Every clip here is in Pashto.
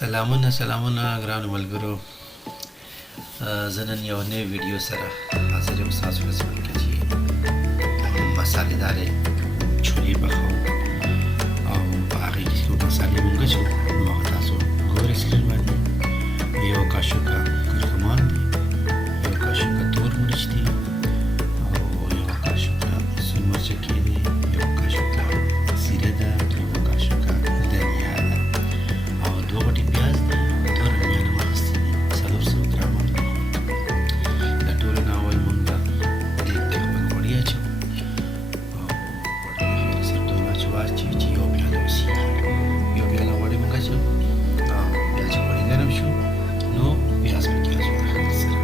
سلامونه ګرانو ملګرو. زه نن یو نوې ویډیو سره حاضر یم ستاسو خدمت کې چې مسالېدارې چولې پخوم او په هغې کې کوم مسالې مونږ اچوو نو هغه تاسو ګورئ سکرین باندې. یو کاشوکه کورکمان دی، یو کاشوکه تور مرچ دی او یو کاشوکه سور مرچکې دی، یو کاشوکه زیره ده، یو کاشوکه دنیا ده او دوه غټې پیاز دي، دوه رومیان هم اخیستي دي، 400 ګرامه. د ټولو نه اول مونږ دیګ کې خپل غوړي اچوو او غوړي سره ټول واچوو چې یو پیاله وسیږي. یو پیاله غوړي مونږ اچوو او بیا چې غوړي ګرم شو نو پیاز پکې اچوو د خیر سره.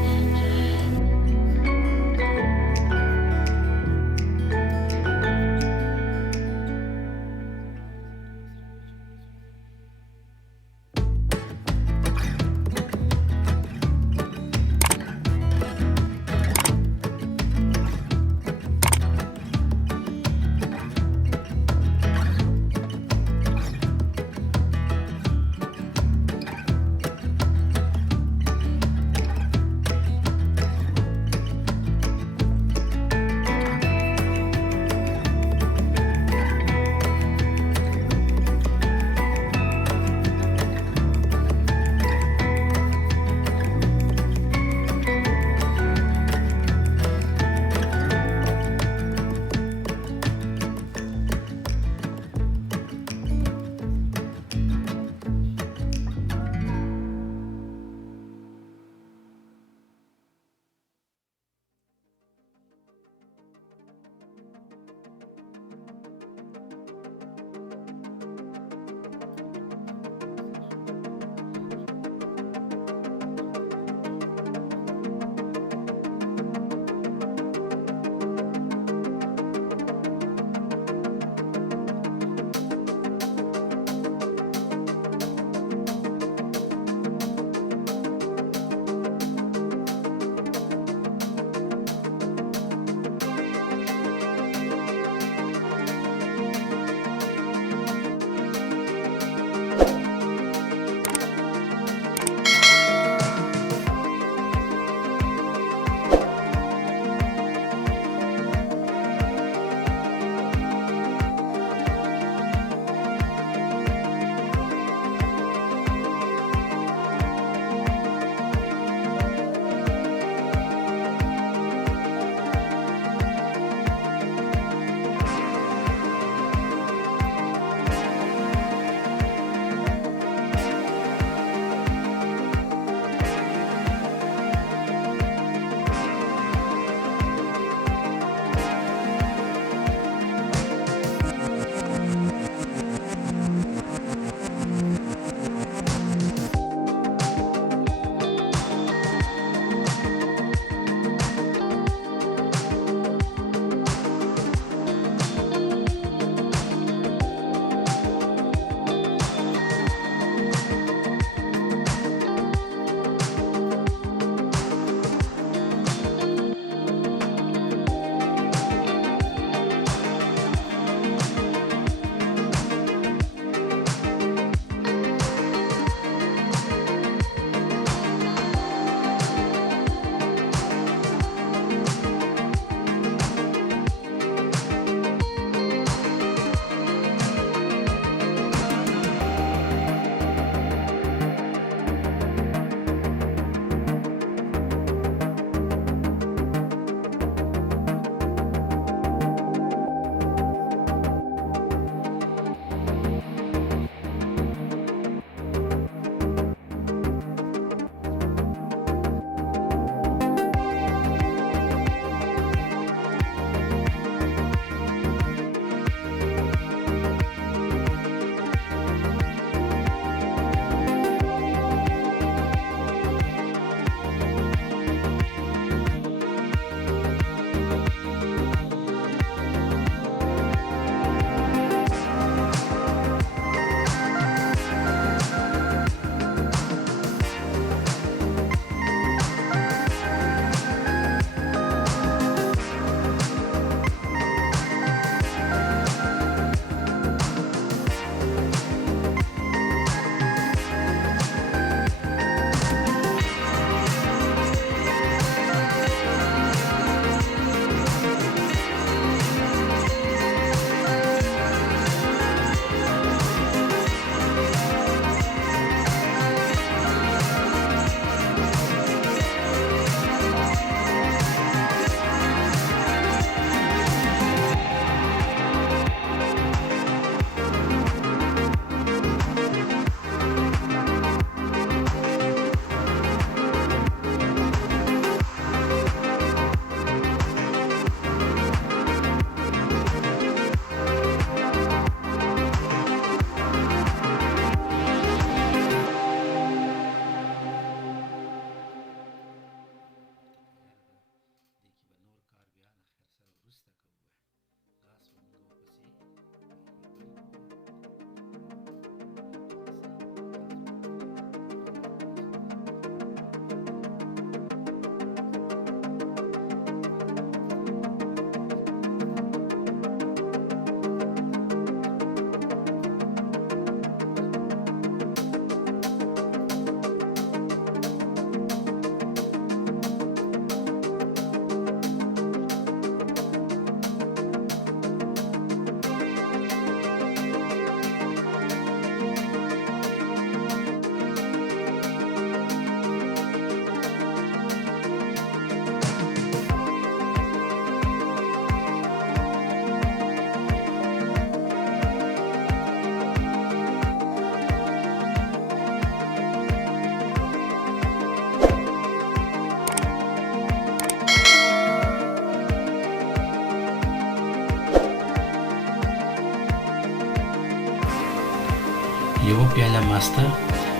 یو پیاله ماسته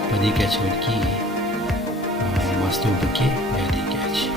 په دې کې اچول کېږي ماسته اوبه کې بیا دې کې اچي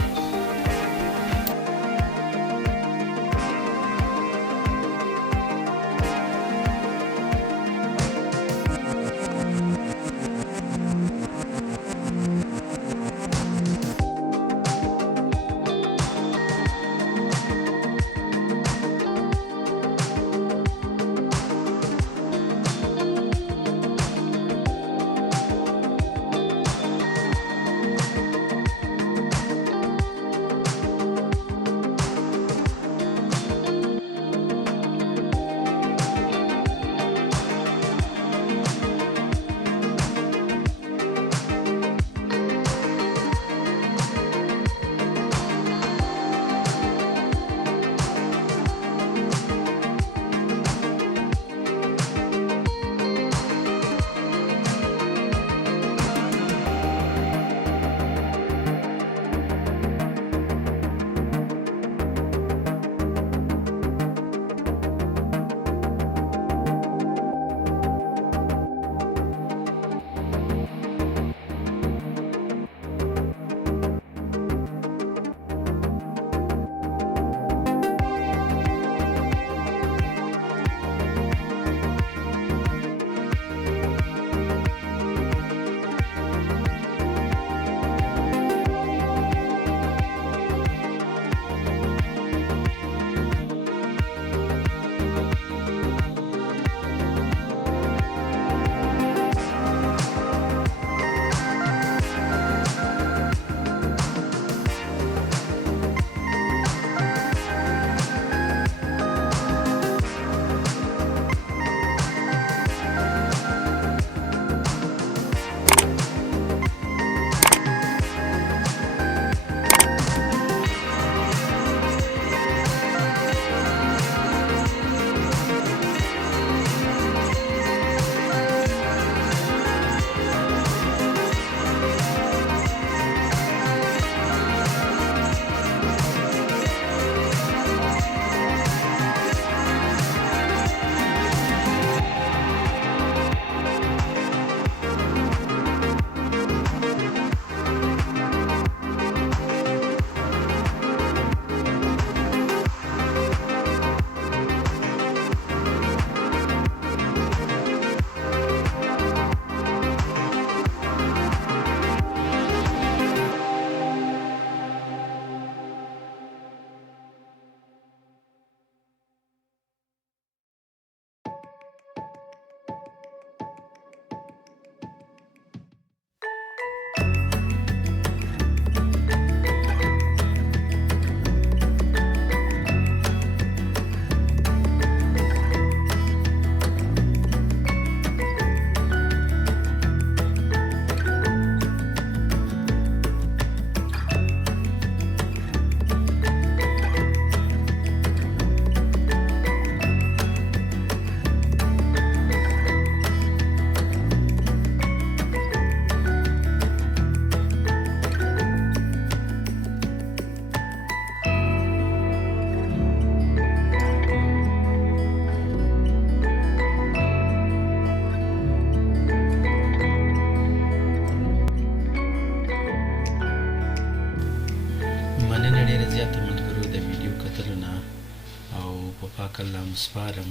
پاک الله مسپارم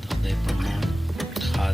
د خدای په امان خاص